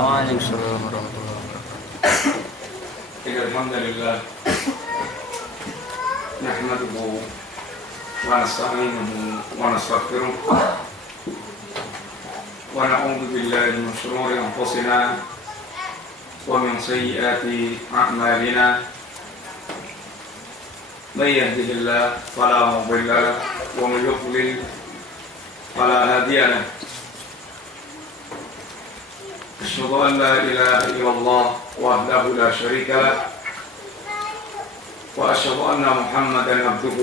Waalaikumsalam warahmatullahi wabarakatuh. Alhamdulillah nahmaduhu wa nasta'inuhu wa nastaghfiruh wa na'udzu billahi min shururi anfusina wa min sayyiati a'malina may yahdihillahu fala mudilla lahu wa may yudlil fala hadiya lahu. أشهد أن لا إله إلا الله وحده لا شريك له وأشهد أن محمدا عبده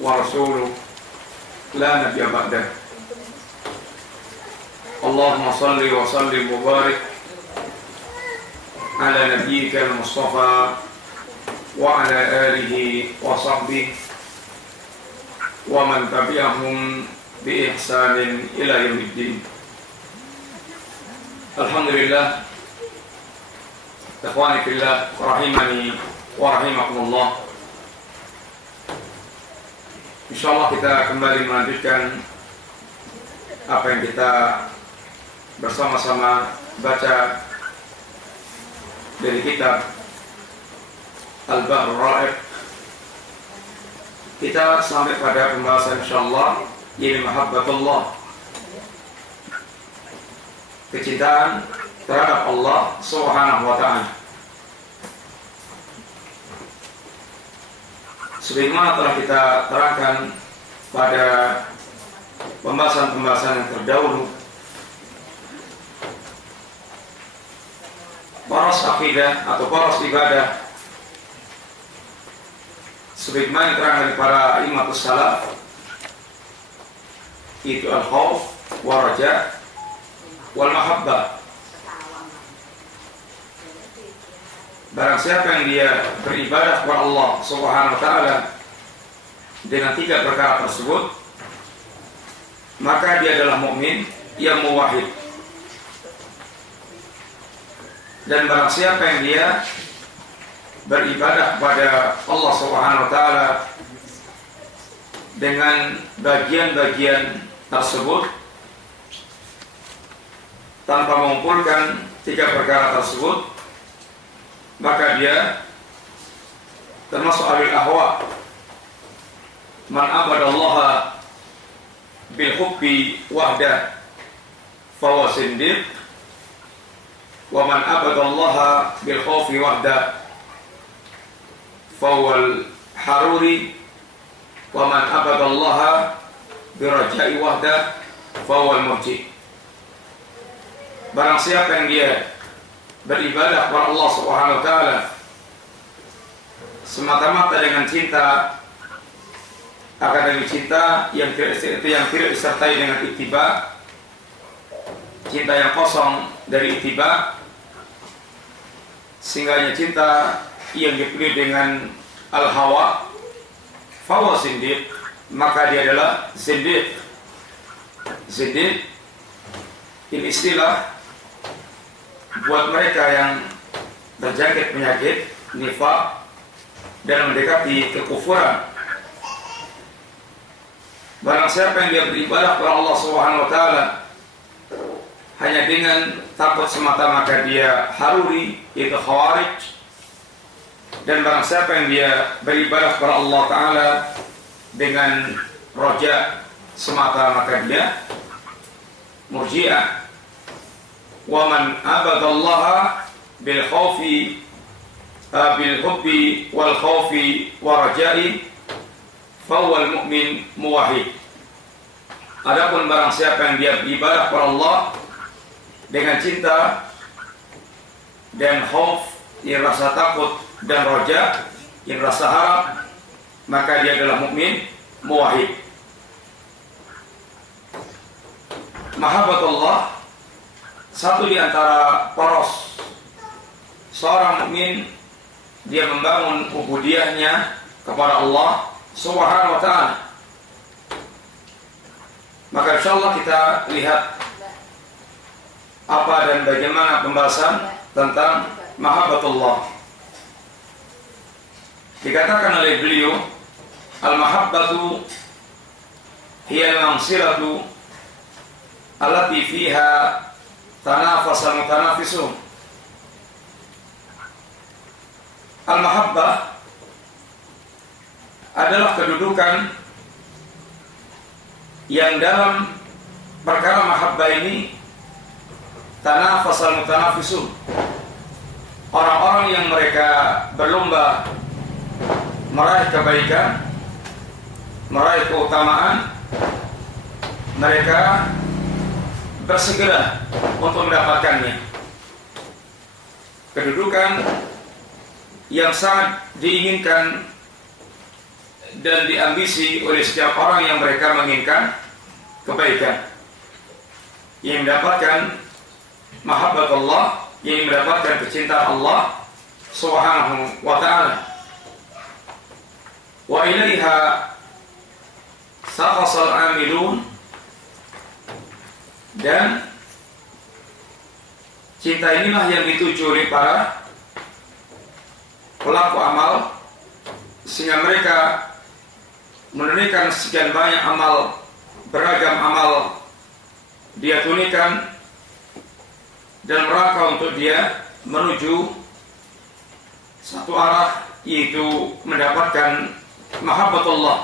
ورسوله لا نبي بعده. اللهم صل وسلم وبارك على نبيك المصطفى وعلى آله وصحبه ومن تبعهم بإحسان إلى يوم الدين. Alhamdulillah, ikhwani fillah, rahimani wa rahimakumullah. Insyaallah kita kembali melanjutkan apa yang kita bersama-sama baca dari kitab Al-Bahrul Ra'iq. Kita sampai pada pembahasan insyaallah yaitu mahabbatullah, kecintaan terhadap Allah Subhanahu wa ta'ala. Sebagaimana telah kita terangkan pada pembahasan-pembahasan yang terdahulu, poros akidah atau poros ibadah sebagaimana yang terangkan dari para imamatus salaf itu al-khauf wa raja wal mahabbah. Barang siapa yang dia beribadah kepada Allah Subhanahu wa ta'ala dengan tiga perkara tersebut, maka dia adalah mukmin yang muwahhid. Dan barang siapa yang dia beribadah kepada Allah Subhanahu wa ta'ala dengan bagian-bagian tersebut tanpa mengumpulkan tiga perkara tersebut, maka dia termasuk ahlul ahwa. Man abadallaha bil hubbi wahdah fahuwa sindiq, wa man abadallaha bil khawfi wahdah fahuwa haruri, wa man abadallaha bil raja'i wahdah fahuwa murji. Barang siapa yang dia beribadah kepada Allah Subhanahu wa ta'ala semata-mata dengan cinta, akan dengan cinta yang tidak disertai dengan ittiba, cinta yang kosong dari ittiba, sehingga hanya cinta yang dipenuhi dengan al-hawa, fahuwa sindiq, maka dia adalah sindiq. Sindiq ini istilah buat mereka yang terjangkit penyakit nifaq dan mendekati kekufuran. Barang siapa yang dia beribadah kepada Allah Subhanahu wa ta'ala hanya dengan takut semata, maka dia haruri, itu khawarij. Dan barang siapa yang dia beribadah kepada Allah ta'ala dengan roja semata, maka dia murji'ah. Wa man abadallaha bil khawfi bil hubbi wal khawfi wa raja'i fahuwal mu'min muwahhid. Adapun barang siapa yang dia beribadah kepada Allah dengan cinta dan khauf, yang rasa takut, dan raja, yang rasa harap, maka dia adalah mukmin muwahhid. Mahabbatullah satu di antara poros seorang mukmin, dia membangun ubudiyahnya kepada Allah Subhanahu wa ta'ala. Maka insyaallah kita lihat apa dan bagaimana pembahasan tentang mahabbatullah. Dikatakan oleh beliau, al-mahabbatu hiya al-mansiratu allati fiha tanafasal mutanafisun. Al-mahabbah adalah kedudukan yang dalam perkara mahabbah ini tanafasal mutanafisun. Orang-orang yang mereka berlomba meraih kebaikan, meraih keutamaan, mereka bersegera untuk mendapatkannya. Kedudukan yang sangat diinginkan dan diambisi oleh setiap orang yang mereka menginginkan kebaikan, yang mendapatkan mahabbat Allah, yang mendapatkan kecintaan Allah Subhanahu wa ta'ala. Wa ilaiha saqasal amilun, dan cinta inilah yang dituju oleh para pelaku amal, sehingga mereka menunaikan sekian banyak amal, beragam amal dia tunaikan dan merangka untuk dia menuju satu arah, yaitu mendapatkan mahabbat Allah.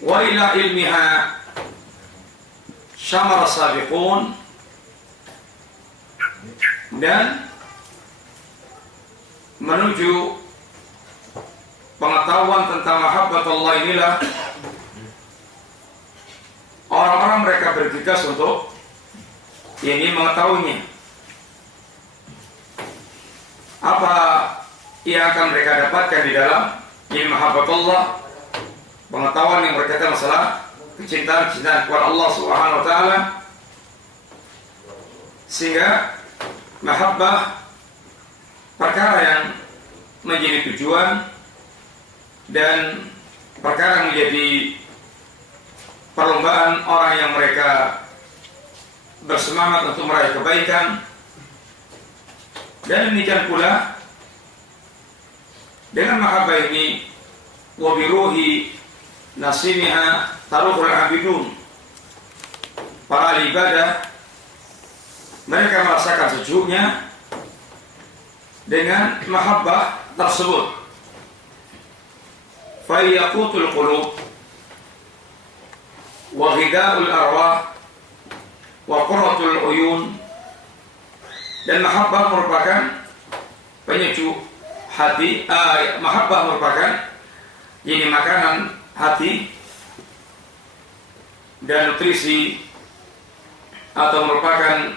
Wa ila ilmiha syamara sabiqun, dan menuju pengetahuan tentang mahabbat Allah inilah orang-orang mereka bergegas untuk ini mengetahuinya. Apa yang akan mereka dapatkan di dalam ilmu mahabbat Allah, pengetahuan yang berkaitan masalah kecintaan kepada Allah Subhanahu wa ta'ala, sehingga mahabbah perkara yang menjadi tujuan dan perkara yang menjadi perlombaan orang yang mereka bersemangat untuk meraih kebaikan. Dan demikian pula dengan mahabbah ini, wa biruhi nasimiha taruhul abidun, para ahli ibadah mereka merasakan sejuknya dengan mahabbah tersebut. Fa yaqutul qulub wa ghida'ul arwah wa qurratul uyun. Dan mahabbah merupakan penyejuk hati. Mahabbah merupakan ini makanan hati dan nutrisi, atau merupakan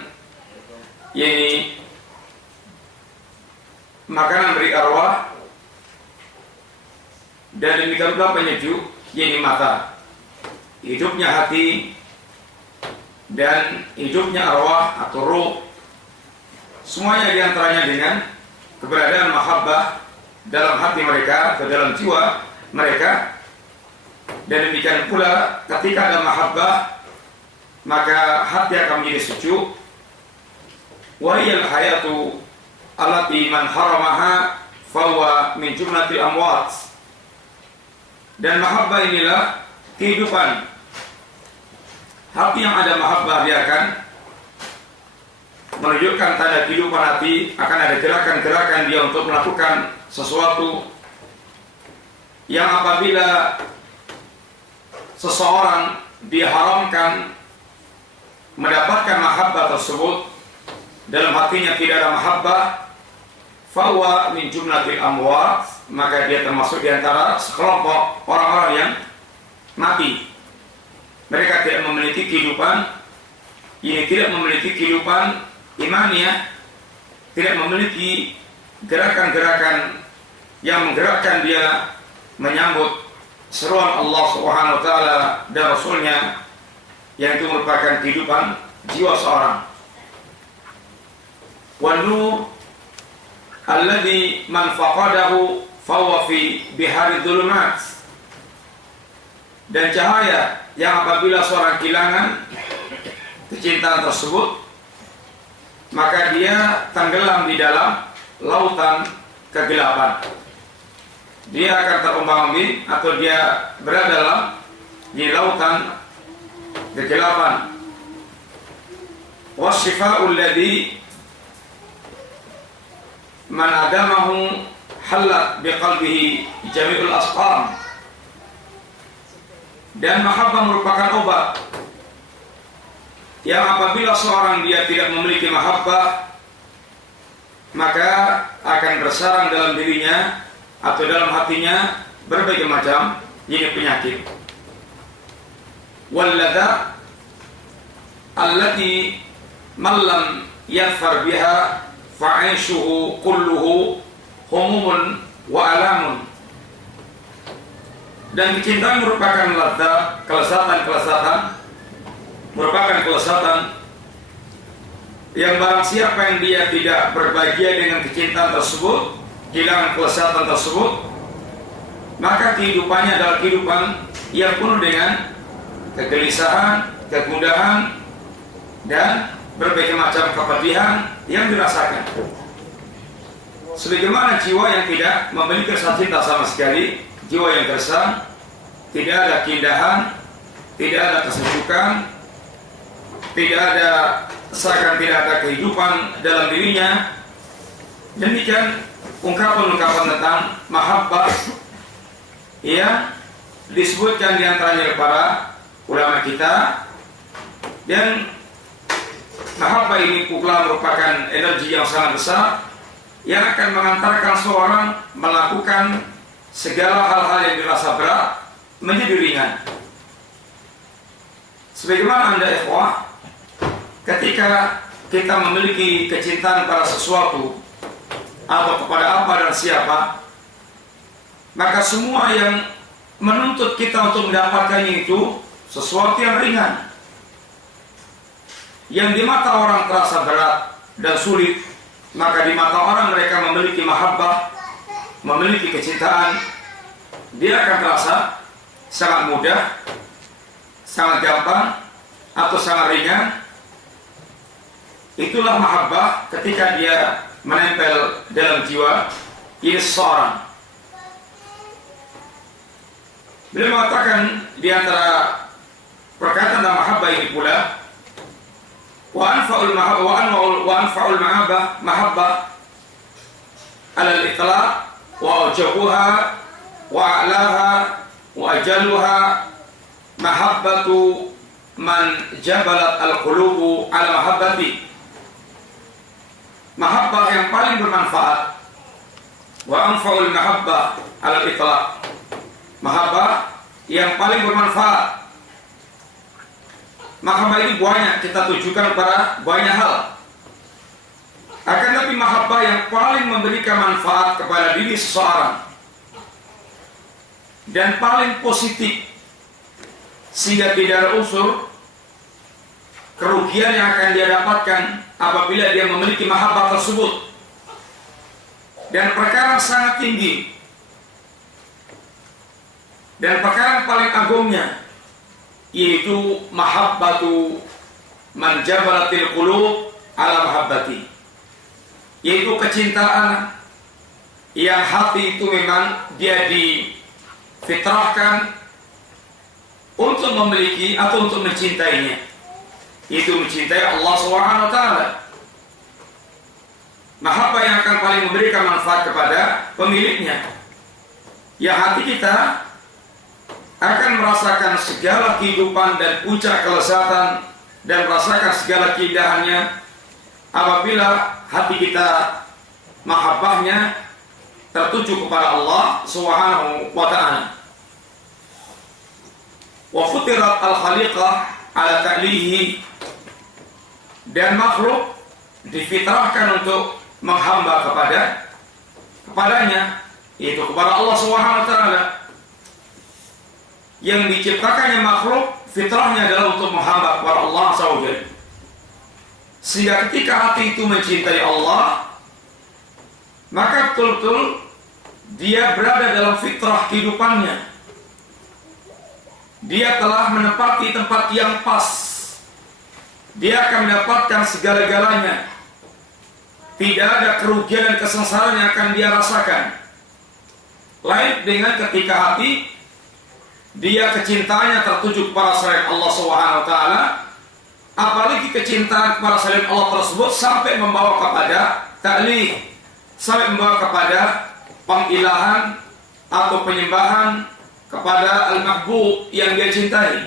ini makanan beri arwah, dan demikian pula penyejuk ini mata. Hidupnya hati dan hidupnya arwah atau ruh, semuanya diantaranya dengan keberadaan mahabbah dalam hati mereka, ke dalam jiwa mereka. Dan demikian pula ketika ada mahabbah, maka hati akan menjadi sejuk. Wa hiyal hayatu allati man haramaha fahuwa min jumlatil amwat. Dan mahabbah inilah kehidupan. Hati yang ada mahabbah, dia akan menunjukkan tanda kehidupan hati, akan ada gerakan-gerakan dia untuk melakukan sesuatu yang apabila seseorang diharamkan mendapatkan mahabbah tersebut, dalam hatinya tidak ada mahabbah, fahuwa min jumlatil amwat, maka dia termasuk di antara sekelompok orang-orang yang mati. Mereka tidak memiliki kehidupan, ini tidak memiliki kehidupan imaniyah, tidak memiliki gerakan-gerakan yang menggerakkan dia menyambut seruan Allah Subhanahu wa ta'ala dan Rasulnya, yang itu merupakan kehidupan jiwa seorang. Wan nur alladhi man faqadahu fahuwa fi bihari dhulumat. Dan cahaya yang apabila seorang kehilangan kecintaan tersebut, maka dia tenggelam di dalam lautan kegelapan. Dia akan terombang-ambing, atau dia berada dalam di lautan kegelapan. wasyifa'ul ladzi man adamahu halat biqalbihi jami'ul asqam. Dan mahabbah merupakan obat yang apabila seorang dia tidak memiliki mahabbah, maka akan bersarang dalam dirinya atau dalam hatinya berbagai macam jenis penyakit. Walladha allati man lam yadfar biha fa'aishuhu kulluhu humumun wa alamun. Dan kecintaan merupakan ladha, kelezatan, merupakan kelezatan yang barang siapa yang dia tidak berbahagia dengan kecintaan tersebut, kehilangan kelezatan tersebut, maka kehidupannya adalah kehidupan yang penuh dengan kegelisahan, kegundahan, dan berbagai macam kepedihan yang dirasakan. Sebagaimana jiwa yang tidak memiliki rasa cinta sama sekali, jiwa yang gersang, tidak ada keindahan, tidak ada kesejukan, seakan tidak ada kehidupan dalam dirinya. Demikian ungkapan-ungkapan tentang mahabbah yang disebutkan di antaranya para ulama kita. Dan mahabbah ini pula merupakan energi yang sangat besar yang akan mengantarkan seorang melakukan segala hal-hal yang dirasa berat menjadi ringan. Sebagaimana anda ikhwah, ketika kita memiliki kecintaan pada sesuatu atau kepada apa dan siapa, maka semua yang menuntut kita untuk mendapatkannya itu sesuatu yang ringan, yang di mata orang terasa berat dan sulit, maka di mata orang mereka memiliki mahabbah, memiliki kecintaan, dia akan terasa sangat mudah, sangat gampang, atau sangat ringan. Itulah mahabbah ketika dia menempel dalam jiwa ini seseorang. Beliau mengatakan di antara perkataan tentang mahabbah ini pula, wa anfa'ul mahabbah ala al-itlaq wa ujabuha wa a'laha wa ajaluha mahabbatu man jabalat al-qulubu ala mahabbati. Mahabbah yang paling bermanfaat, wa anfa'ul mahabbah ala al-itlaq, mahabbah yang paling bermanfaat. Mahabbah ini banyak kita tujukan pada banyak hal. Akan tapi mahabbah yang paling memberikan manfaat kepada diri seseorang dan paling positif, sehingga tidak ada unsur kerugian yang akan dia dapatkan apabila dia memiliki mahabbah tersebut, dan perkara sangat tinggi dan perkara paling agungnya, yaitu mahabbatu man jabalatil qulub ala mahabbati, yaitu kecintaan yang hati itu memang dia difitrahkan untuk memiliki atau untuk mencintainya, yaitu mencintai Allah SWT. Mahabbah yang akan paling memberikan manfaat kepada pemiliknya, yang hati kita akan merasakan segala kehidupan dan puncak kelezatan dan merasakan segala keindahannya apabila hati kita mahabbahnya tertuju kepada Allah Subhanahu wa ta'ala. Wa futirat al-khaliqah ala ta'lihi, dan makhluk difitrahkan untuk menghamba kepadanya, yaitu kepada Allah Subhanahu wa ta'ala. Yang diciptakannya makhluk, fitrahnya adalah untuk menghamba kepada Allah SWT. Sehingga ketika hati itu mencintai Allah, maka betul-betul dia berada dalam fitrah kehidupannya. Dia telah menempati tempat yang pas. Dia akan mendapatkan segala-galanya. Tidak ada kerugian dan kesengsaraan yang akan dia rasakan. Lain dengan ketika hati dia kecintaannya tertuju kepada selain Allah SWT, apalagi kecintaan kepada selain Allah tersebut sampai membawa kepada ta'lih, sampai membawa kepada pengilahan atau penyembahan kepada al-mahbub yang dia cintai.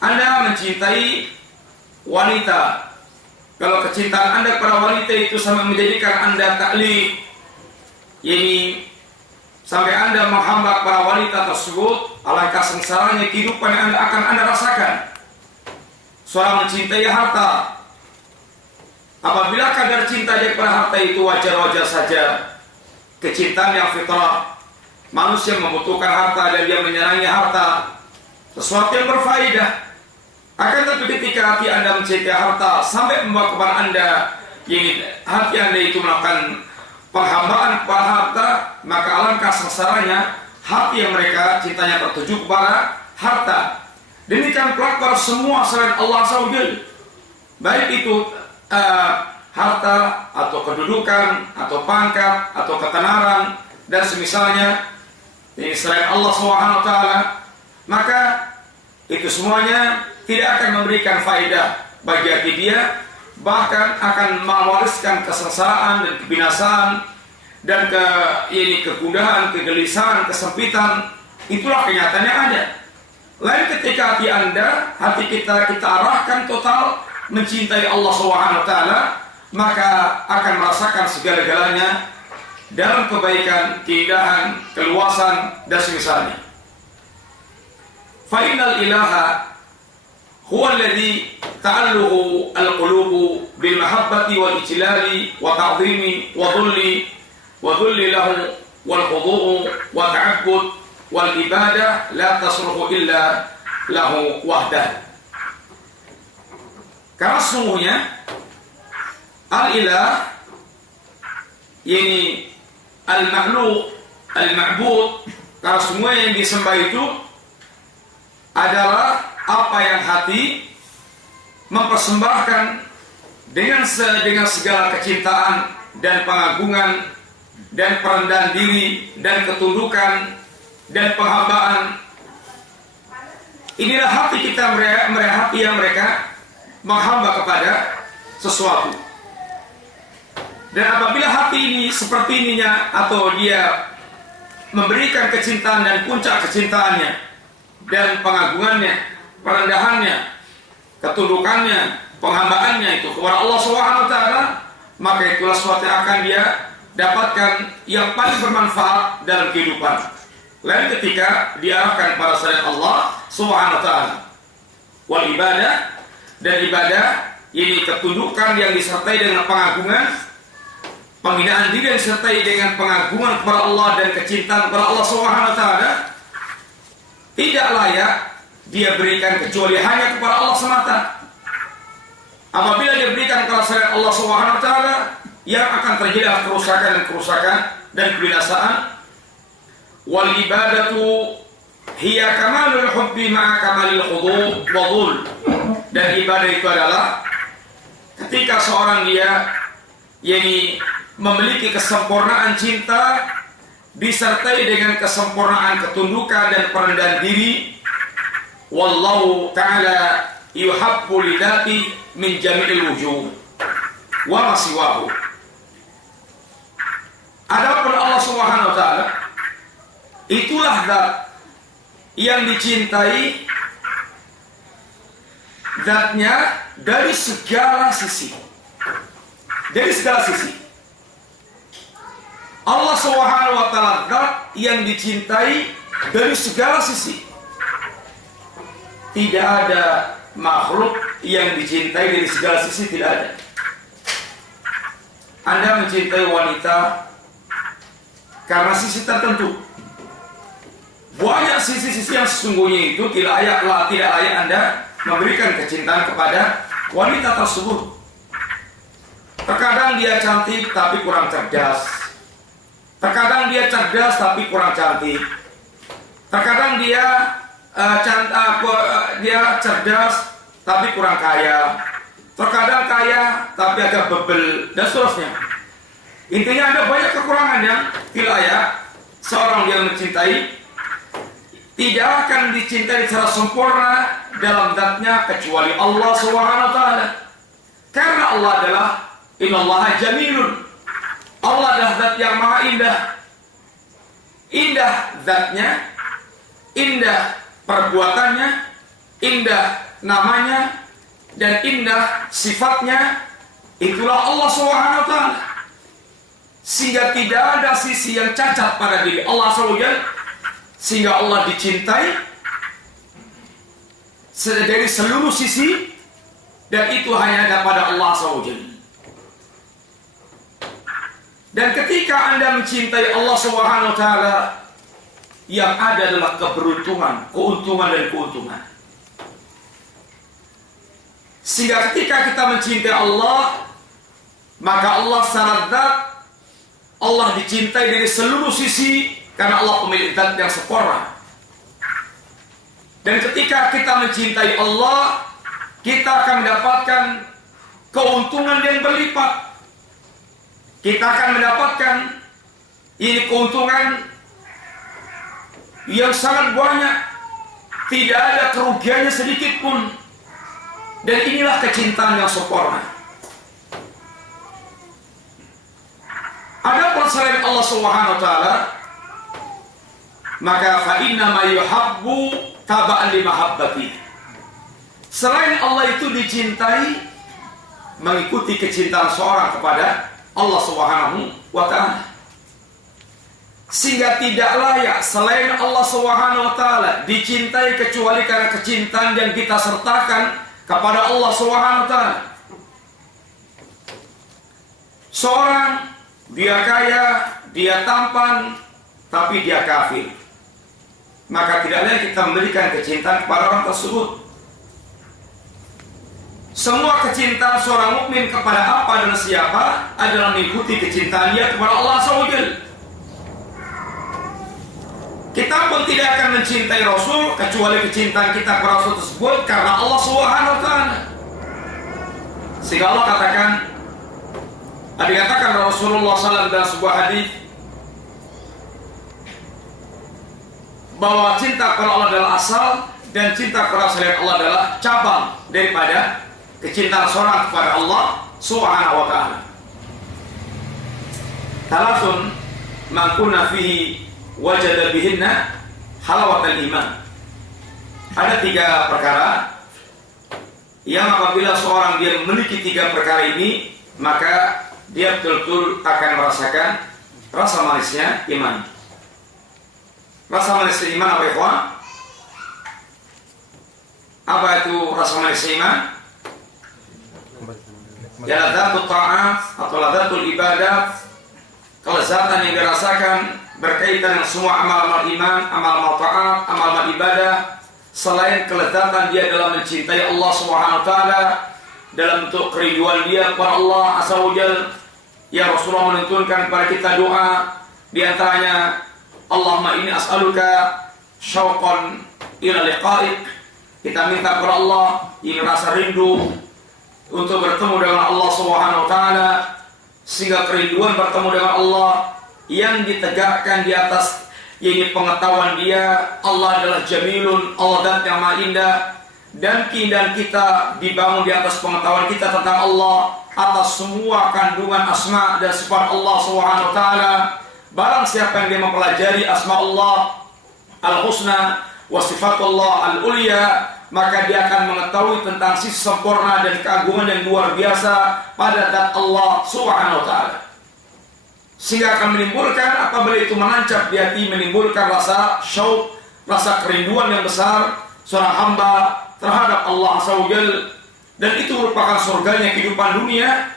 Anda mencintai wanita, kalau kecintaan Anda kepada wanita itu sampai menjadikan Anda ta'lih, ini sampai Anda menghamba para wanita tersebut, alangkah sengsaranya kehidupan yang Anda rasakan. Seorang mencintai harta, apabila kadar cinta dia kepada harta itu wajar-wajar saja, kecintaan yang fitrah, manusia membutuhkan harta dan dia menyenangi harta, sesuatu yang berfaedah. Akan tetapi ketika hati Anda mencintai harta sampai membawa kepada Anda, ini hati Anda itu melakukan penghambaan kepada harta, maka alangkah sengsaranya hati yang mereka cintanya tertuju kepada harta. Demikian pula kepada semua selain Allah SWT, baik itu harta atau kedudukan atau pangkat atau ketenaran dan semisalnya, ini selain Allah SWT, maka itu semuanya tidak akan memberikan faedah bagi hati dia, bahkan akan mewariskan kesengsaraan dan kebinasaan dan kegundahan, kegelisahan, kesempitan. Itulah kenyataan yang ada. Lain ketika hati Anda, hati kita arahkan total mencintai Allah SWT, maka akan merasakan segala-galanya dalam kebaikan, keindahan, keluasan dan semisalnya. Fa innal ilaha huwa alladhi ta'alluhu al-qulubu bil mahabbati wal ijlali wa ta'zimi wa dhulli lahu wal khudu'u wa ta'abbud wal ibadah la tasruhu illa lahu wahdah. Karena sungguhnya al-ilah, ini al-makhluq, al-ma'bud, karena semua yang disembah itu adalah apa yang hati mempersembahkan dengan segala kecintaan dan pengagungan dan perendahan diri dan ketundukan dan penghambaan. Inilah hati kita, hati yang mereka menghamba kepada sesuatu. Dan apabila hati ini seperti ininya, atau dia memberikan kecintaan dan puncak kecintaannya dan pengagungannya, perendahannya, ketundukannya, penghambaannya itu kepada Allah SWT, maka itulah sesuatu yang akan dia dapatkan yang paling bermanfaat dalam kehidupan. Lain ketika diarahkan pada selain Allah SWT. Wal ibadah, dan ibadah ini ketundukan yang disertai dengan pengagungan, penghinaan diri yang disertai dengan pengagungan kepada Allah dan kecintaan kepada Allah SWT, tidak layak dia berikan kecuali hanya kepada Allah semata. Apabila dia berikan kepada selain Allah SWT, yang akan terjadi kerusakan dan kebinasaan. Wal ibadatu hiya kamalul hubbi ma'a kamalil khudu' wa dhul. Dan ibadah itu adalah ketika seorang dia memiliki kesempurnaan cinta disertai dengan kesempurnaan ketundukan dan perendahan diri. Wallahu ta'ala yuhabbu lidati min jami'il wujuh wa ma siwahu. Adapun Allah Subhanahu wa taala, itulah zat yang dicintai, zatnya dari segala sisi. Dari segala sisi. Allah Subhanahu wa taala zat yang dicintai dari segala sisi. Tidak ada makhluk yang dicintai dari segala sisi, tidak ada. Anda mencintai wanita karena sisi tertentu. Banyak sisi-sisi yang sesungguhnya itu tidak layak Anda memberikan kecintaan kepada wanita tersebut. Terkadang dia cantik tapi kurang cerdas. Terkadang dia cerdas tapi kurang cantik. Terkadang dia cerdas tapi kurang kaya. Terkadang kaya tapi agak bebel dan seterusnya. Intinya ada banyak kekurangan yang tidak layak seorang yang mencintai tidak akan dicintai secara sempurna dalam zatnya kecuali Allah Subhanahu wa taala. Karena Allah adalah innallaha jamilun. Allah adalah zat yang maha indah. Indah zatnya, indah perbuatannya, indah namanya, dan indah sifatnya. Itulah Allah Subhanahu wa taala. Sehingga tidak ada sisi yang cacat pada diri Allah Subhanahu wa taala, sehingga Allah dicintai dari seluruh sisi, dan itu hanya ada pada Allah Subhanahu wa taala. Dan ketika Anda mencintai Allah Subhanahu wa taala, yang ada adalah keberuntungan, keuntungan dan keuntungan. Sehingga ketika kita mencintai Allah, maka Allah secara zat, Allah dicintai dari seluruh sisi karena Allah pemilik zat yang sempurna. Dan ketika kita mencintai Allah, kita akan mendapatkan keuntungan yang berlipat. Kita akan mendapatkan ini keuntungan yang sangat banyak, tidak ada kerugiannya sedikit pun. Dan inilah kecintaan yang sempurna. Adapun selain Allah Subhanahu wa taala, maka fa inna ma yuhabbu taba'an li mahabbati. Selain Allah itu dicintai mengikuti kecintaan seorang kepada Allah Subhanahu wa taala. Sehingga tidak layak selain Allah Subhanahu wa taala dicintai kecuali karena kecintaan yang kita sertakan kepada Allah Subhanahu wa taala. Seorang dia kaya, dia tampan, tapi dia kafir, maka tidak layak kita memberikan kecintaan kepada orang tersebut. Semua kecintaan seorang mukmin kepada apa dan siapa adalah mengikuti kecintaan dia kepada Allah SWT. Kita pun tidak akan mencintai Rasul kecuali kecintaan kita kepada Rasul tersebut karena Allah SWT. Sehingga Allah katakan, dikatakan Rasulullah SAW dalam sebuah hadis bahwa cinta kepada Allah adalah asal dan cinta kepada selain Allah adalah cabang daripada kecintaan seorang kepada Allah Subhanahu wa taala. Thalathun man kunna fihi wajada bihinna halawatal iman. Ada 3 perkara yang apabila seorang dia memiliki 3 perkara ini, maka dia betul-betul akan merasakan rasa manisnya iman. Rasa manisnya iman apa ikhwan? Apa itu rasa manisnya iman? Ya ladatul ta'at atau ladatul ibadat, kelezatan yang dirasakan berkaitan dengan semua amal-amal iman, amal-amal ta'at, amal-amal ibadah, selain kelezatan dia dalam mencintai Allah Subhanahu wa taala, dalam bentuk kerinduan dia kepada Allah Azza wa Jalla. Ya Rasulullah menuntunkan kepada kita doa, di antaranya Allahumma inni as'aluka syauqan ila liqa'ik. Kita minta kepada Allah ini rasa rindu untuk bertemu dengan Allah Subhanahu wa taala, sehingga kerinduan bertemu dengan Allah yang ditegakkan di atas ini pengetahuan dia. Allah adalah jamilun, Allah zat yang maha indah, dan keindahan kita dibangun di atas pengetahuan kita tentang Allah, atas semua kandungan asma dan sifat Allah Subhanahu wa taala. Barang siapa yang dia mempelajari asma Allah al-husna wa sifatullah al-ulya, maka dia akan mengetahui tentang sisi sempurna dan keagungan yang luar biasa pada zat Allah Subhanahu wa taala. Sehingga akan menimbulkan, apabila itu menancap di hati, menimbulkan rasa syauq, rasa kerinduan yang besar seorang hamba terhadap Allah Azza wa Jalla, dan itu merupakan surganya kehidupan dunia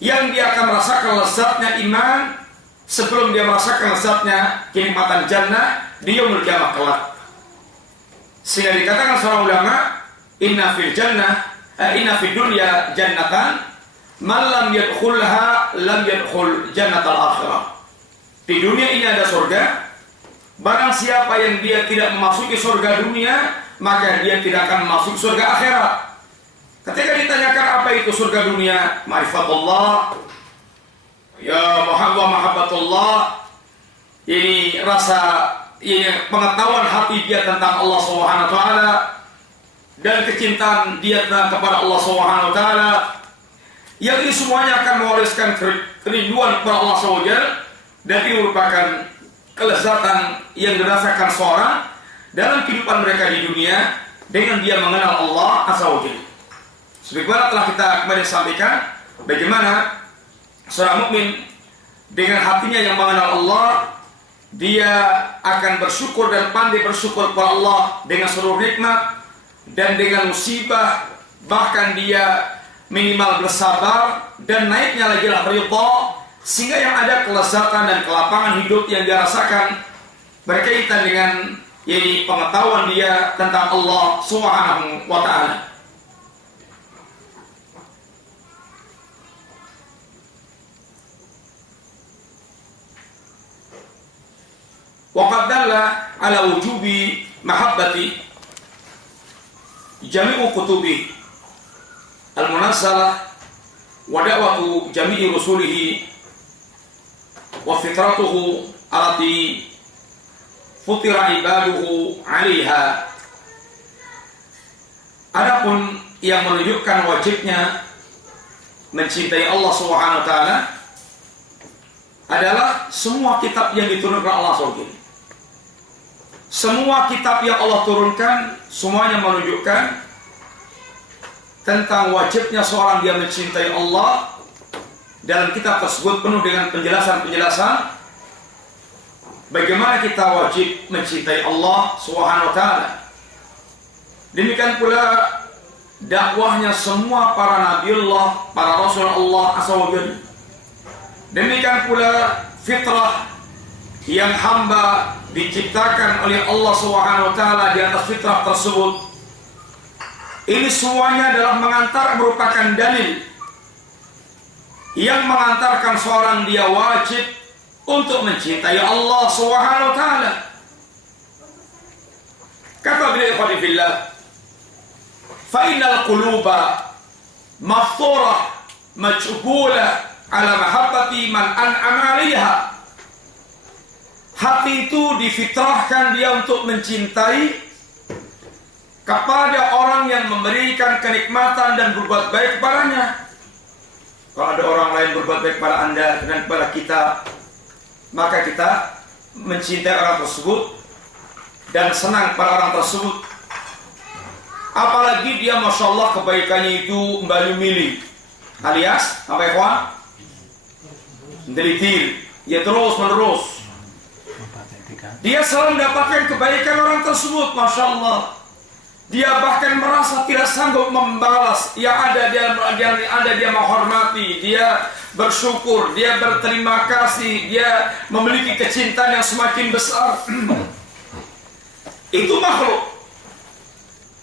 yang dia akan merasakan lezatnya iman sebelum dia merasakan lezatnya kenikmatan jannah di yaumul qiyamah kelak. Sehingga dikatakan seorang ulama, inna fid dunya jannatan man lam yadkhulha lam yadkhul jannatal akhirah. Di dunia ini ada surga, barang siapa yang dia tidak memasuki surga dunia, maka dia tidak akan masuk surga akhirat. Ketika ditanyakan apa itu surga dunia, ma'rifatullah, ya mahabbatullah, ini rasa pengetahuan hati dia tentang Allah Subhanahu wa taala dan kecintaan dia kepada Allah Subhanahu wa taala, yang ini semuanya akan mewariskan kerinduan kepada Allah Subhanahu wa taala, dan ini merupakan kelezatan yang dirasakan seorang dalam kehidupan mereka di dunia dengan dia mengenal Allah Azza wa Jalla. Sebagaimana telah kita kemarin sampaikan, bagaimana seorang mukmin dengan hatinya yang mengenal Allah, dia akan bersyukur dan pandai bersyukur kepada Allah dengan seluruh nikmat dan dengan musibah, bahkan dia minimal bersabar dan naiknya lagi lah ridha, sehingga yang ada kelezatan dan kelapangan hidup yang dia rasakan berkaitan dengan pengetahuan dia tentang Allah Subhanahu wa taala. Waqad dalla ala wujubi mahabbati jami'u kutubi al-munazzalah wa da'watu jami'i rusulihi wa fitratuhu allati futira ibaduhu 'alaiha. Adapun yang menunjukkan wajibnya mencintai Allah Subhanahu wa taala adalah semua kitab yang diturunkan Allah SWT. Semua kitab yang Allah turunkan semuanya menunjukkan tentang wajibnya seorang dia mencintai Allah. Dalam kitab tersebut penuh dengan penjelasan-penjelasan bagaimana kita wajib mencintai Allah Subhanahu wa taala. Demikian pula dakwahnya semua para nabiullah, para rasul Allah Azza wa Jalla. Demikian pula fitrah yang hamba diciptakan oleh Allah Subhanahu wa taala di atas fitrah tersebut. Ini semuanya adalah merupakan dalil yang mengantarkan seorang dia wajib untuk mencintai Allah Subhanahu wa taala. Kata beliau ikhwani fillah, fa innal quluba mafturah majbula ala mahabbati man an'ama 'alaiha. Hati itu difitrahkan dia untuk mencintai kepada orang yang memberikan kenikmatan dan berbuat baik kepadanya. Kalau ada orang lain berbuat baik kepada Anda dan kepada kita, maka kita mencintai orang tersebut dan senang pada orang tersebut. Apalagi dia Masya Allah kebaikannya itu mili, alias apa ya kawan? Delitir, ya terus menerus. Dia selalu mendapatkan kebaikan orang tersebut, Masya Allah. Dia bahkan merasa tidak sanggup membalas. Yang ada dia menghormati, dia bersyukur, dia berterima kasih, dia memiliki kecintaan yang semakin besar. Itu makhluk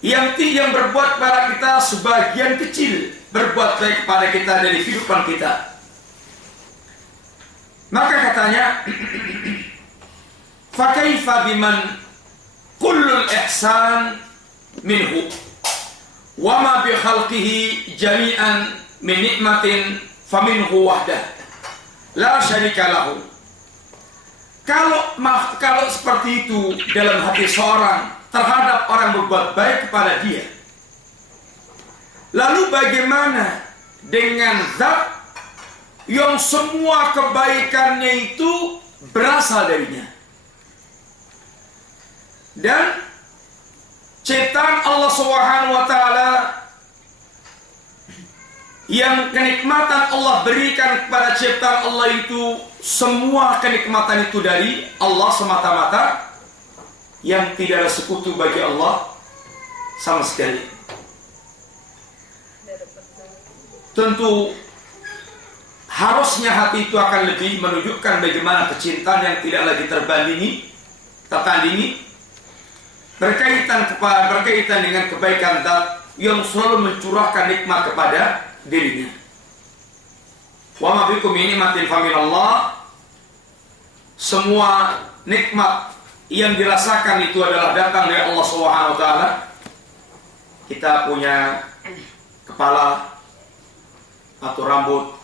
yang berbuat pada kita sebagian kecil, berbuat baik kepada kita dari kehidupan kita. Maka katanya, fakaifa biman kullul ihsan minhu wa ma bi khalqihi jami'an min nikmatin faminhu wahdah la syarika lahu. Kalau seperti itu dalam hati seorang terhadap orang berbuat baik kepada dia, lalu bagaimana dengan zat yang semua kebaikannya itu berasal darinya? Dan ciptaan Allah Subhanahu wa taala yang kenikmatan Allah berikan kepada ciptaan Allah itu, semua kenikmatan itu dari Allah semata-mata, yang tidak ada sekutu bagi Allah sama sekali. Tentu harusnya hati itu akan lebih menunjukkan bagaimana kecintaan yang tidak lagi tertandingi berkaitan dengan kebaikan zat yang selalu mencurahkan nikmat kepada dirinya. Wa ma bikum min nikmatin faminallah. Semua nikmat yang dirasakan itu adalah datang dari Allah Subhanahu wa taala. Kita punya kepala atau rambut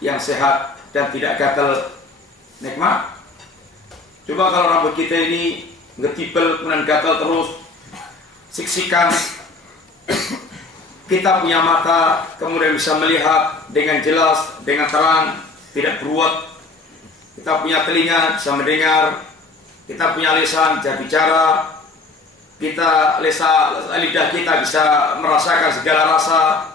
yang sehat dan tidak gatal, nikmat. Coba kalau rambut kita ini ngetipel, kemudian gatal terus, siksikan. Kita punya mata, kemudian bisa melihat dengan jelas, dengan terang, tidak beruat. Kita punya telinga, bisa mendengar. Kita punya lisan, bisa bicara. Lidah kita bisa merasakan segala rasa.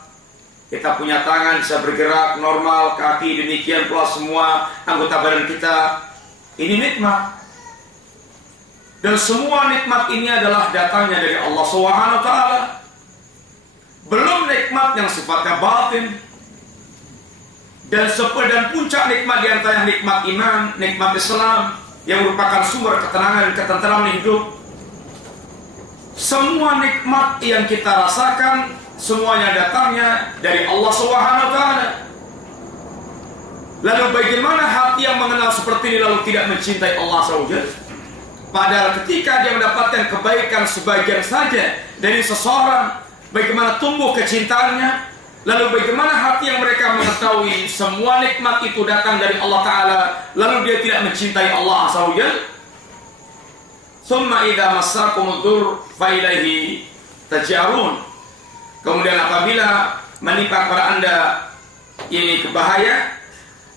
Kita punya tangan, bisa bergerak normal, kaki, demikian pula semua anggota badan kita. Ini nikmat. Dan semua nikmat ini adalah datangnya dari Allah Subhanahu wa taala. Belum nikmat yang sifatnya batin. Dan puncak nikmat di antara nikmat iman, nikmat Islam yang merupakan sumber ketenangan dan ketenteraman hidup. Semua nikmat yang kita rasakan semuanya datangnya dari Allah Subhanahu wa taala. Lalu bagaimana hati yang mengenal seperti ini lalu tidak mencintai Allah SWT? Padahal ketika dia mendapatkan kebaikan sebagian saja dari seseorang, bagaimana tumbuh kecintaannya? Lalu bagaimana hati yang mereka mengetahui semua nikmat itu datang dari Allah Ta'ala, lalu dia tidak mencintai Allah SWT? Thumma idza massakumud dur fa ilaihi taj'arun. Kemudian apabila menimpa kepada Anda ini kebahaya,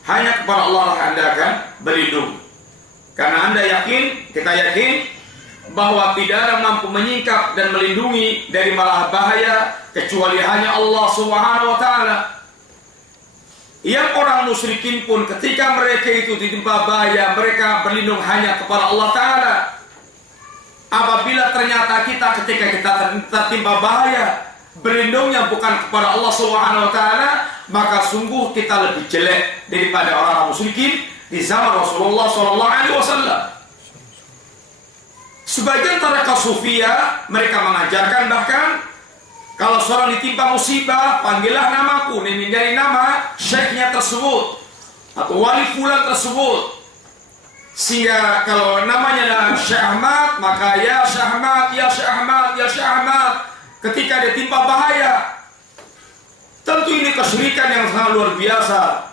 hanya kepada Allah lah Anda akan berlindung. Karena Anda yakin, kita yakin bahwa tidak ada mampu menyingkap dan melindungi dari malah bahaya kecuali hanya Allah Subhanahu wa taala. Yang orang musyrikin pun ketika mereka itu ditimpa bahaya, mereka berlindung hanya kepada Allah Ta'ala. Apabila ternyata kita ketika kita tertimpa bahaya, berlindungnya bukan kepada Allah Subhanahu wa taala, maka sungguh kita lebih jelek daripada orang musyrikin di zaman Rasulullah sallallahu alaihi wasallam. Sebagian tarekat sufiyah mereka mengajarkan bahkan kalau seorang ditimpa musibah, panggillah namaku, ini dari nama syekhnya tersebut atau wali fulan tersebut. Sehingga kalau namanya adalah Syekh Ahmad, maka ya Syekh Ahmad, ya Syekh Ahmad, ya Syekh Ahmad. Ketika dia timpa bahaya, tentu ini kesyirikan yang sangat luar biasa.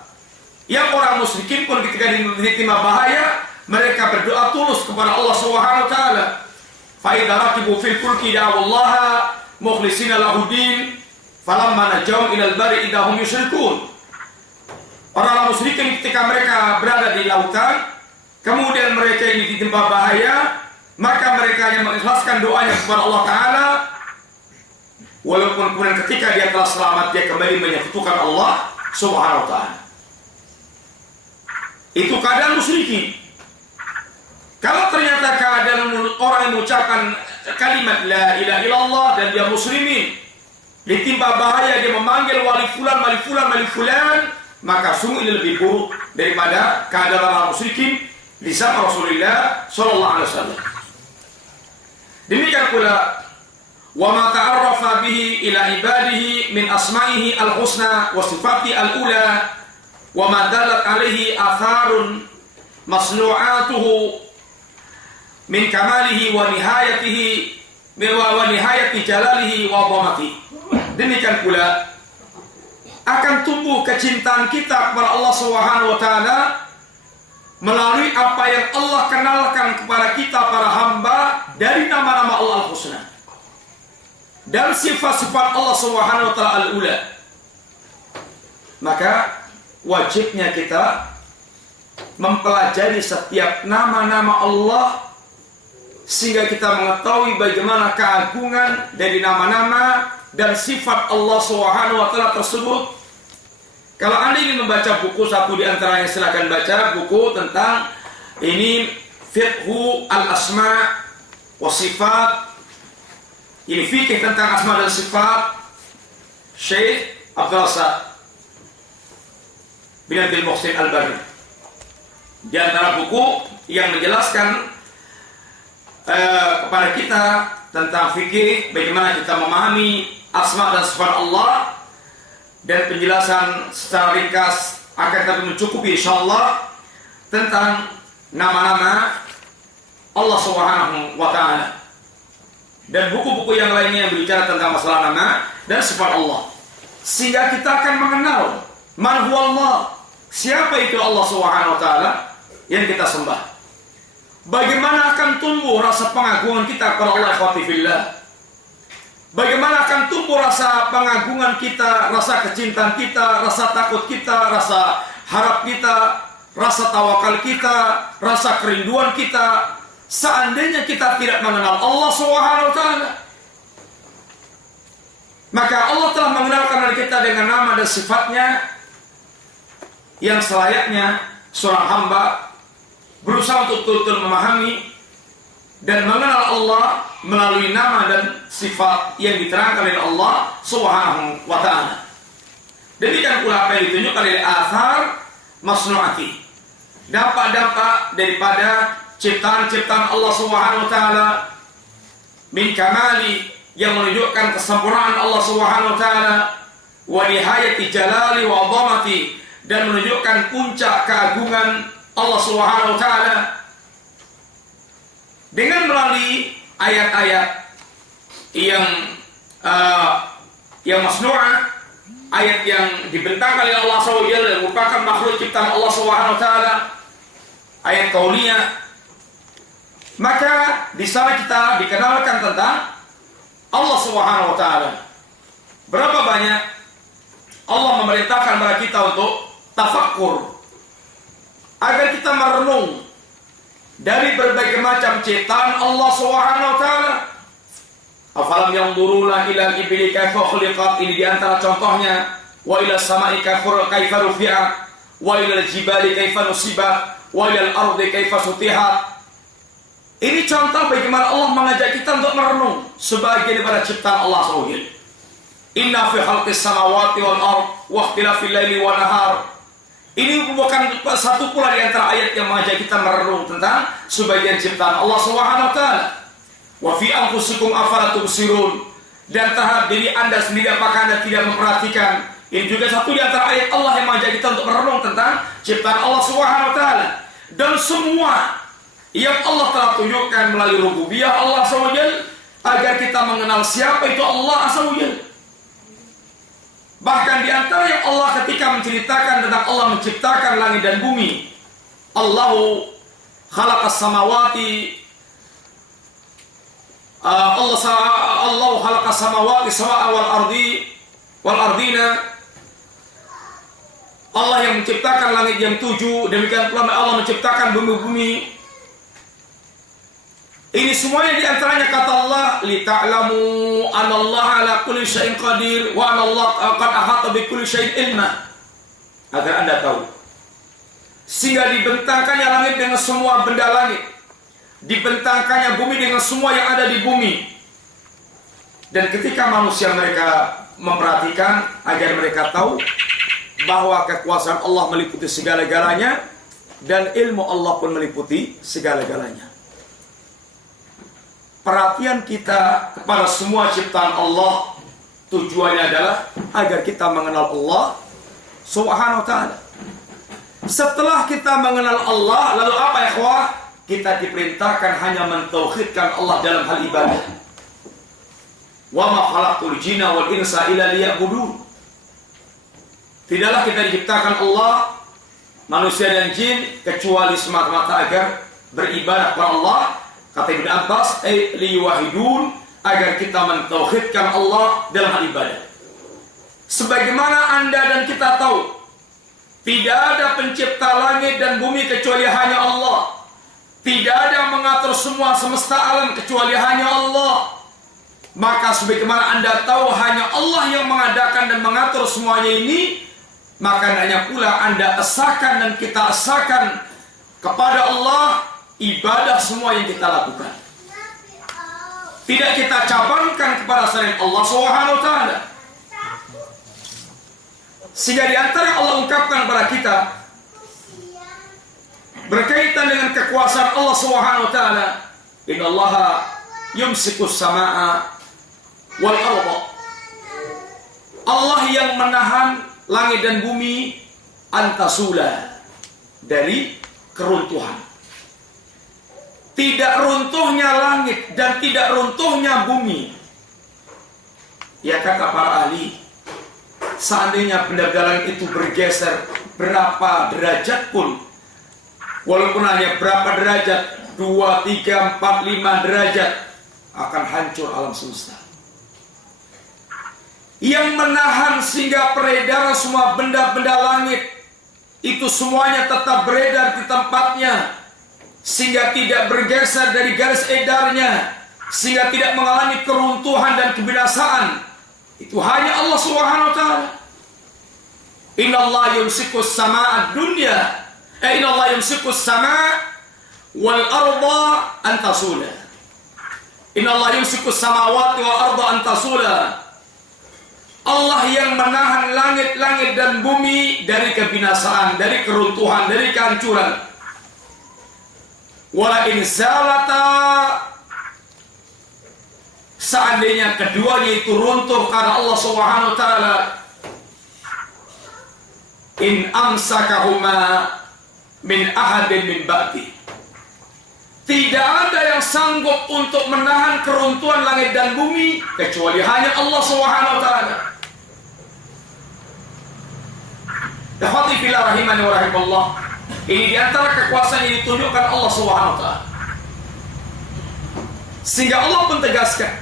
Yang orang musyrikin pun ketika ditimpa bahaya, mereka berdoa tulus kepada Allah Subhanahu wa taala. Fa idza raqibu fil fulki da'awallaha mukhlishina lahu din, falamma najawm ilal bari idza hum yusyrikun. Orang musyrikin ketika mereka berada di lautan, kemudian mereka ini ditimpa bahaya, maka mereka yang mengikhlaskan doanya kepada Allah Ta'ala. Walaupun kemudian ketika dia telah selamat, dia kembali menyekutukan Allah Subhanahu wa ta'ala. Itu keadaan musyrikin. Kalau ternyata keadaan orang yang mengucapkan kalimat la ilaha illallah dan dia muslimin, ditimpa bahaya, dia memanggil wali fulan, wali fulan, wali fulan, maka sungguh ini lebih buruk daripada keadaan orang musyrikin di zaman Rasulullah sallallahu alaihi wasallam. Demikian pula wa ma ta'arrafa bihi ila ibadihi min asma'ihi al-husna wa sifati al-ula wa ma dalat alaihi atharun masnu'atuhu min kamalihi wa nihayatihi wa nihayati jalalihi wa dhamatihi. Demikian pula akan tumbuh kecintaan kita kepada Allah Subhanahu wa taala melalui apa yang Allah kenalkan kepada kita para hamba dari nama-nama Allah Al-Husna dan sifat-sifat Allah Subhanahu wa taala al-ula. Maka wajibnya kita mempelajari setiap nama-nama Allah sehingga kita mengetahui bagaimana keagungan dari nama-nama dan sifat Allah Subhanahu wa taala tersebut. Kalau Anda ingin membaca buku satu di antaranya, silakan baca buku tentang ini Fiqhu al-Asma wa Sifat. Ini fikih tentang asma dan sifat Syekh Abdul Razak bin Abdul Muhsin Al-Badri. Di antara buku yang menjelaskan kepada kita tentang fikih, bagaimana kita memahami asma dan sifat Allah, dan penjelasan secara ringkas akan tapi mencukupi insyaallah tentang nama-nama Allah Subhanahu wa taala. Dan buku-buku yang lainnya yang berbicara tentang masalah nama dan sifat Allah. Sehingga kita akan mengenal man huwa Allah, siapa itu Allah Subhanahu wa taala yang kita sembah. bagaimana akan tumbuh rasa pengagungan kita kepada Allah Subhanahu. Bagaimana akan tumbuh rasa pengagungan kita, rasa kecintaan kita, rasa takut kita, rasa harap kita, rasa tawakal kita, rasa kerinduan kita, seandainya kita tidak mengenal Allah Subhanahu wa taala. Maka Allah telah mengenalkan diri kita dengan nama dan sifatnya yang selayaknya seorang hamba berusaha untuk betul-betul memahami dan mengenal Allah melalui nama dan sifat yang diterangkan oleh Allah Subhanahu wa taala. Demikian pula apa yang ditunjukkan oleh athar masnu'ati, dampak-dampak daripada ciptaan-ciptaan Allah Subhanahu wa taala, min kamali, yang menunjukkan kesempurnaan Allah Subhanahu wa taala, wa nihayati jalali wa 'azamati, dan menunjukkan puncak keagungan Allah Subhanahu wa taala. Dengan melalui ayat-ayat yang masnu'ah, ayat yang dibentangkan oleh Allah SWT yang merupakan makhluk ciptaan Allah Subhanahu wa taala, ayat kauniyah, maka di sana kita dikenalkan tentang Allah Subhanahu wa taala. Berapa banyak Allah memerintahkan kepada kita untuk tafakkur, agar kita merenung dari berbagai macam ciptaan Allah Subhanahu wa taala. Afalam yanzuruna ila al-ibli kaifa khuliqat, ini di antara contohnya, wa ila as-sama'i kaifa rufi'at, wa ila al-jibali kaifa nusibat, wa ila al-ardi kaifa sutihat. Ini contoh bagaimana Allah mengajak kita untuk merenung sebagian daripada ciptaan Allah SWT. Inna fi khalqis samawati wal ard wa ikhtilafil laili wan nahar. Ini bukan satu pula di antara ayat yang mengajak kita merenung tentang sebagian ciptaan Allah Subhanahu wa taala. Wa fi anfusikum afala tubsirun, dan terhadap diri Anda sendiri apakah Anda tidak memperhatikan. Ini juga satu di antara ayat Allah yang mengajak kita untuk merenung tentang ciptaan Allah Subhanahu wa taala. Dan semua yang Allah telah tunjukkan melalui rububiyah Allah SWT, agar kita mengenal siapa itu Allah SWT. Bahkan di antara yang Allah ketika menceritakan tentang Allah menciptakan langit dan bumi, Allahu khalaqas samawati, Allahu khalaqas samawati sawa'a wal ardina. Allah yang menciptakan langit yang 7, demikian pula Allah menciptakan bumi-bumi. Ini semuanya diantaranya kata Allah, li ta'lamu anallaha ala kulli syai'in qadir wa anallaha qad ahata bi kulli syai'in ilma, agar Anda tahu. Sehingga dibentangkannya langit dengan semua benda langit, dibentangkannya bumi dengan semua yang ada di bumi. Dan ketika manusia mereka memperhatikan, agar mereka tahu bahwa kekuasaan Allah meliputi segala-galanya dan ilmu Allah pun meliputi segala-galanya. Perhatian kita kepada semua ciptaan Allah tujuannya adalah agar kita mengenal Allah Subhanahu wa taala. Setelah kita mengenal Allah, lalu apa ya ikhwah? Kita diperintahkan hanya mentauhidkan Allah dalam hal ibadah. Wa ma khalaqtul jinna wal insa illa liya'budun. Tidaklah kita diciptakan Allah, manusia dan jin, kecuali semata-mata agar beribadah kepada Allah. Kata Ibn Abbas, liyuwahidun, agar kita mentauhidkan Allah dalam hal ibadah. Sebagaimana Anda dan kita tahu, tidak ada pencipta langit dan bumi kecuali hanya Allah. Tidak ada yang mengatur semua semesta alam kecuali hanya Allah. Maka sebagaimana Anda tahu hanya Allah yang mengadakan dan mengatur semuanya ini, maka hanya pula Anda esakan dan kita esakan kepada Allah ibadah semua yang kita lakukan. Tidak kita cabangkan kepada selain Allah Subhanahu wa taala. Sehingga di antara Allah ungkapkan kepada kita berkaitan dengan kekuasaan Allah Subhanahu wa taala, innallaha yumsikus samaa wal arda. Allah yang menahan langit dan bumi antasula, dari keruntuhan. Tidak runtuhnya langit dan tidak runtuhnya bumi. Ya kata para ahli, seandainya benda-benda langit itu bergeser berapa derajat pun, walaupun hanya berapa derajat, 2, 3, 4, 5 derajat akan hancur alam semesta. Yang menahan sehingga peredaran semua benda-benda langit itu semuanya tetap beredar di tempatnya, sehingga tidak bergeser dari garis edarnya, sehingga tidak mengalami keruntuhan dan kebinasaan. Itu hanya Allah Subhanahu wa taala. Innallaha yumsikus samaa'a dunya. Innallaha yumsikus samaa' wal arda an tasula. Innallaha yumsikus samawati wal arda an tasula. Allah yang menahan langit-langit dan bumi dari kebinasaan, dari keruntuhan, dari kehancuran. Wala in zalata, seandainya keduanya itu runtuh karena Allah Subhanahu wa taala, in amsakahuma min ahadin min ba'di, tidak ada yang sanggup untuk menahan keruntuhan langit dan bumi kecuali hanya Allah Subhanahu wa taala. Ikhwati fillah rahimani wa rahimallah, ini diantara kekuasaan yang ditunjukkan Allah Subhanahu wa taala. Sehingga Allah pun tegaskan,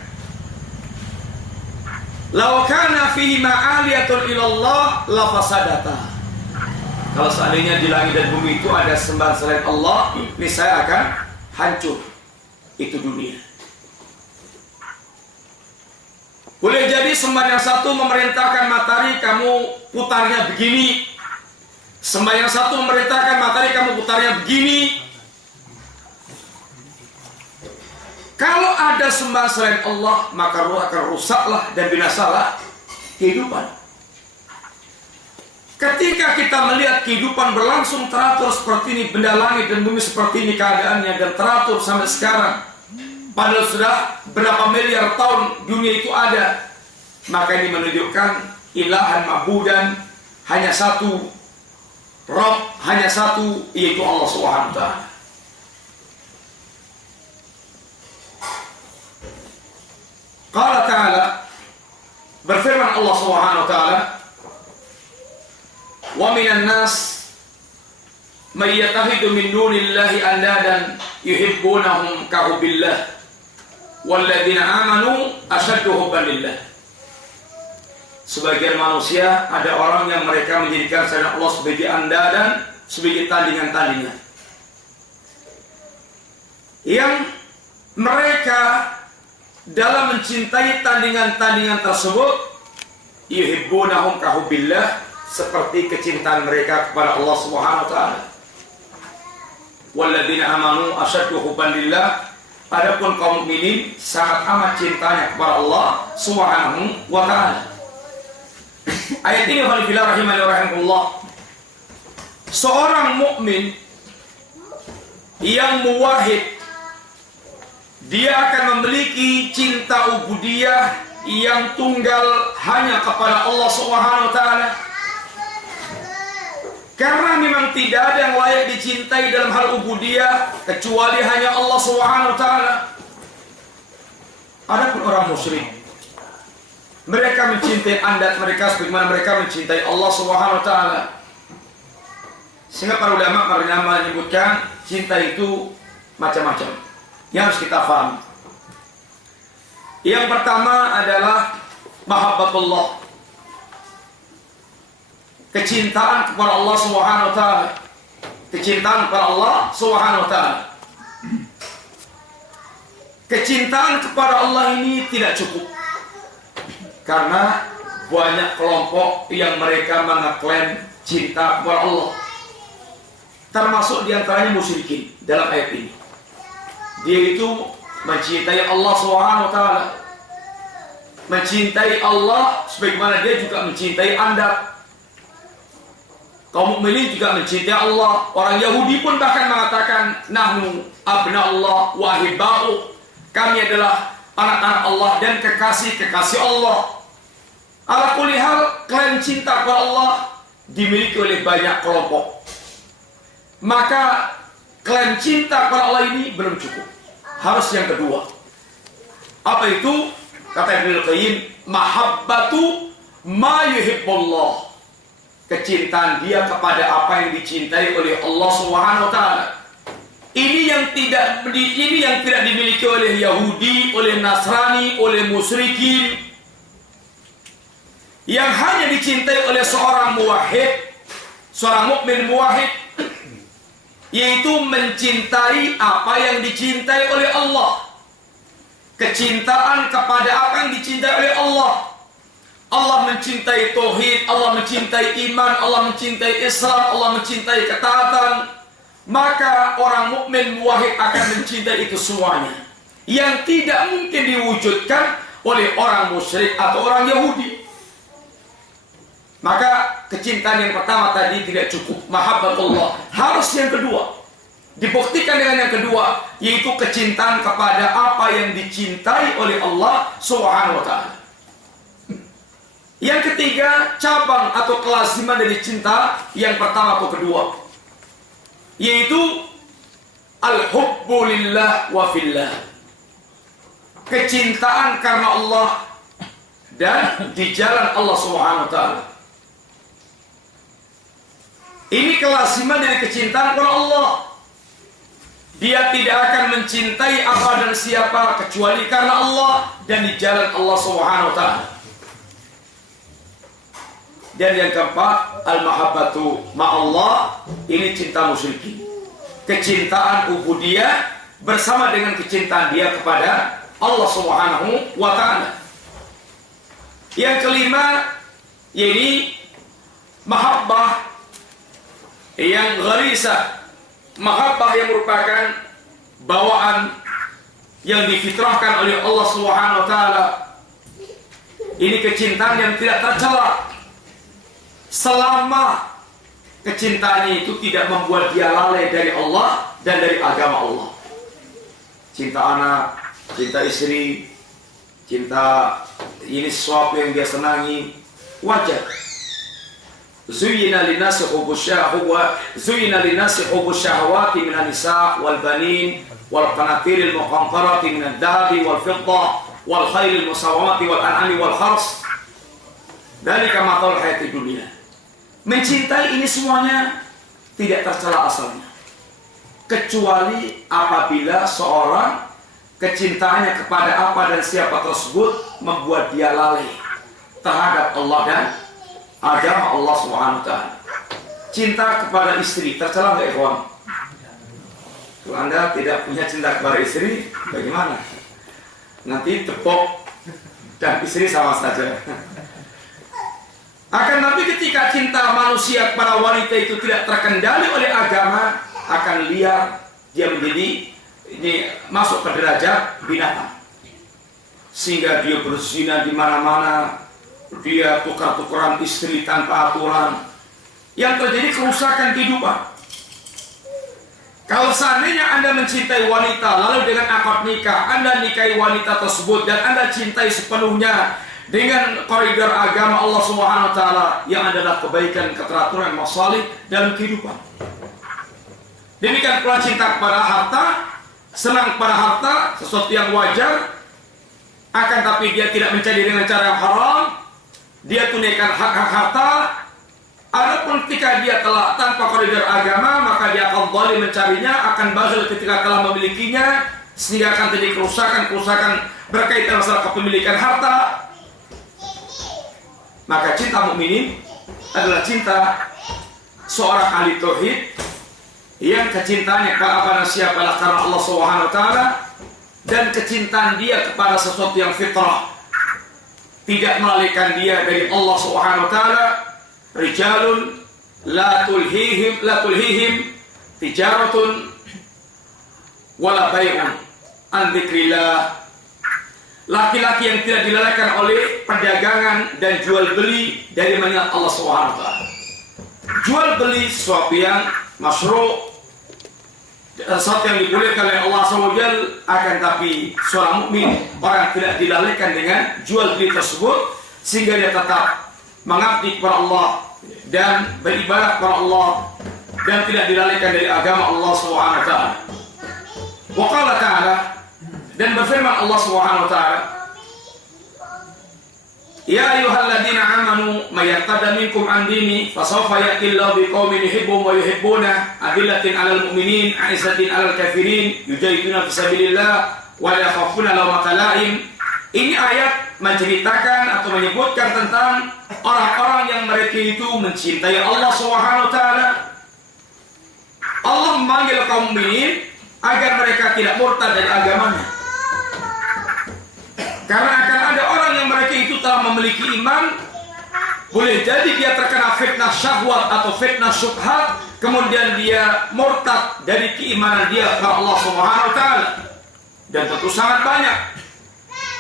"Law kana fihi ma'aliyatun ilallah la fasadata." Kalau seandainya di langit dan bumi itu ada sembahan selain Allah, niscaya akan hancur itu dunia. Boleh jadi sembahan yang satu memerintahkan matahari kamu putarnya begini, sembahan yang satu memerintahkan matahari kamu putarnya begini. Kalau ada sembahan selain Allah, maka akan rusaklah dan binasalah kehidupan. Ketika kita melihat kehidupan berlangsung teratur seperti ini, benda langit dan bumi seperti ini keadaannya dan teratur sampai sekarang, padahal sudah berapa miliar tahun dunia itu ada, maka ini menunjukkan ilahan ma'budan hanya satu, Rabb hanya satu, yaitu Allah Subhanahu wa taala. Qala ta'ala, berfirman Allah Subhanahu wa taala, wa minan nas may yattakhidhu min dunillahi andadan yuhibbunahum ka hubbillah walladzina amanu ashaddu hubban lillah. Sebagian manusia ada orang yang mereka menjadikan selain Allah sebagai andadan, sebagai tandingan-tandingan, yang mereka dalam mencintai tandingan-tandingan tersebut yuhibbunahum ka hubbillah, seperti kecintaan mereka kepada Allah Subhanahu wa taala. Walladzina amanu asyaddu hubban lillah, adapun kaum mukminin sangat amat cintanya kepada Allah Subhanahu wa taala. Ayat ini fillah rahimani wa rahimakumullah, seorang mukmin yang muwahhid, dia akan memiliki cinta ubudiyah yang tunggal hanya kepada Allah Subhanahu wa taala. Karena memang tidak ada yang layak dicintai dalam hal ubudiyah kecuali hanya Allah Subhanahu wa taala. Adapun orang musyrik, mereka mencintai andat mereka sebagaimana mereka mencintai Allah Subhanahu wa taala. Sehingga para ulama menyebutkan cinta itu macam-macam yang harus kita pahami. Yang pertama adalah mahabbatullah, kecintaan kepada Allah Subhanahu wa taala. Kecintaan kepada Allah Subhanahu wa taala. Kecintaan kepada Allah ini tidak cukup, karena banyak kelompok yang mereka mengeklaim cinta kepada Allah, termasuk diantaranya musyrikin dalam ayat ini. Dia itu mencintai Allah Subhanahu wa taala, mencintai Allah sebagaimana dia juga mencintai Anda. Kaum mukminin juga mencintai Allah. Orang Yahudi pun bahkan mengatakan, nahnu abna Allah wa ahibba'u, kami adalah anak-anak Allah dan kekasih-kekasih Allah. Ala kulli hal, klaim cinta kepada Allah dimiliki oleh banyak kelompok. Maka klaim cinta kepada Allah ini belum cukup, harus yang kedua. Apa itu? Kata Ibnu Qayyim, mahabbatu ma yuhibbullah, kecintaan dia kepada apa yang dicintai oleh Allah Subhanahu wa taala. Ini yang tidak dimiliki oleh Yahudi, oleh Nasrani, oleh musyrikin. Yang hanya dicintai oleh seorang muwahhid, seorang mukmin muwahhid, yaitu mencintai apa yang dicintai oleh Allah. Kecintaan kepada apa yang dicintai oleh Allah. Allah mencintai tauhid, Allah mencintai iman, Allah mencintai Islam, Allah mencintai ketaatan. Maka orang mukmin muwahhid akan mencintai itu semuanya, yang tidak mungkin diwujudkan oleh orang musyrik atau orang Yahudi. Maka kecintaan yang pertama tadi tidak cukup, mahabbatullah. Harus yang kedua, dibuktikan dengan yang kedua, yaitu kecintaan kepada apa yang dicintai oleh Allah Subhanahu wa ta'ala. Yang ketiga, cabang atau kelasiman dari cinta yang pertama atau kedua, yaitu al-hubbu lillah wa fillah. Kecintaan karena Allah dan di jalan Allah Subhanahu wa ta'ala. Ini kelasiman dari kecintaan kepada Allah. Dia tidak akan mencintai apa dan siapa kecuali karena Allah dan di jalan Allah Subhanahu wa ta'ala. Dan yang keempat, al-mahabbatu ma'allah. Ini cinta musyrikin. Kecintaan ubudiyah bersama dengan kecintaan dia kepada Allah Subhanahu wa ta'ala. Yang kelima, yaitu mahabbah yang gharisah, mahabbah yang merupakan bawaan yang difitrahkan oleh Allah Subhanahu wa ta'ala. Ini kecintaan yang tidak tercela, selama kecintaannya itu tidak membuat dia lalai dari Allah dan dari agama Allah. Cinta anak, cinta istri, cinta ini sesuatu yang dia senangi, wajar. Zuyyina linnasi hubbus syahawati minan nisa wal banin wal qanatiril muqantarati minad dhahabi wal fiddah wal khailil musawwamati wal an'ami wal khars. Dzalika matal hayatid dunya. Mencintai ini semuanya tidak tercela asalnya, kecuali apabila seorang kecintaannya kepada apa dan siapa tersebut membuat dia lalai terhadap Allah dan agama Allah Subhanahu wa ta'ala. Cinta kepada istri tercela enggak, ikhwan? Kalau Anda tidak punya cinta kepada istri, bagaimana? Nanti tepuk dan istri sama saja. Akan tapi ketika cinta manusia kepada wanita itu tidak terkendali oleh agama, akan liar, dia menjadi masuk ke derajat binatang, sehingga dia berzina di mana-mana, dia tukar-tukaran istri tanpa aturan, yang terjadi kerusakan kehidupan. Kalau seandainya Anda mencintai wanita, lalu dengan akad nikah Anda nikahi wanita tersebut dan Anda cintai sepenuhnya dengan koridor agama Allah Subhanahu wa ta'ala, yang adalah kebaikan, keteraturan, masalih dalam kehidupan. Demikian pula cinta kepada harta, senang kepada harta, sesuatu yang wajar, akan tapi dia tidak mencari dengan cara yang haram, dia tunaikan hak-hak harta. Adapun ketika dia telah tanpa koridor agama, maka dia akan zalim mencarinya, akan bazil ketika telah memilikinya, sehingga akan terjadi kerusakan berkaitan masalah kepemilikan harta. Maka cinta mukminin adalah cinta seorang ahli tauhid, yang kecintaannya kepada siapalah karena Allah Subhanahu wa ta'ala, dan kecintaan dia kepada sesuatu yang fitrah, tidak melalikan dia dari Allah Subhanahu wa ta'ala. Rijalun la tulhihim tijaratun wala bai'un an dzikrillah. Laki-laki yang tidak dilalaikan oleh perdagangan dan jual beli dari mengingat Allah Subhanahu wa ta'ala. Jual beli sesuatu yang masyru', sesuatu yang dibolehkan oleh Allah Subhanahu wa ta'ala, akan tapi seorang mukmin, orang tidak dilalaikan dengan jual beli tersebut, sehingga dia tetap mengabdi kepada Allah dan beribadah kepada Allah, dan tidak dilalaikan dari agama Allah Subhanahu wa ta'ala. Wa qala ta'ala, dan berfirman Allah Subhanahu wa ta'ala, Ya ayyuhalladzina amanu may yartadda minkum an dini fasawfa ya'tillahu biqaumin yuhibbuhum wa yuhibbuna adillatin 'alal mu'minin 'izzatin 'alal kafirin yujahiduna fisabilillah wa la yakhafuna lawmata la'im. Ini ayat menceritakan atau menyebutkan tentang orang-orang yang mereka itu mencintai Allah Subhanahu wa taala. Allah memanggil kaum mukminin agar mereka tidak murtad dari agamanya. Karena akan ada orang yang mereka itu telah memiliki iman, boleh jadi dia terkena fitnah syahwat atau fitnah syubhat, kemudian dia murtad dari keimanan dia kepada Allah Subhanahu wa taala. Dan tentu sangat banyak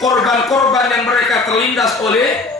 korban-korban yang mereka terlindas oleh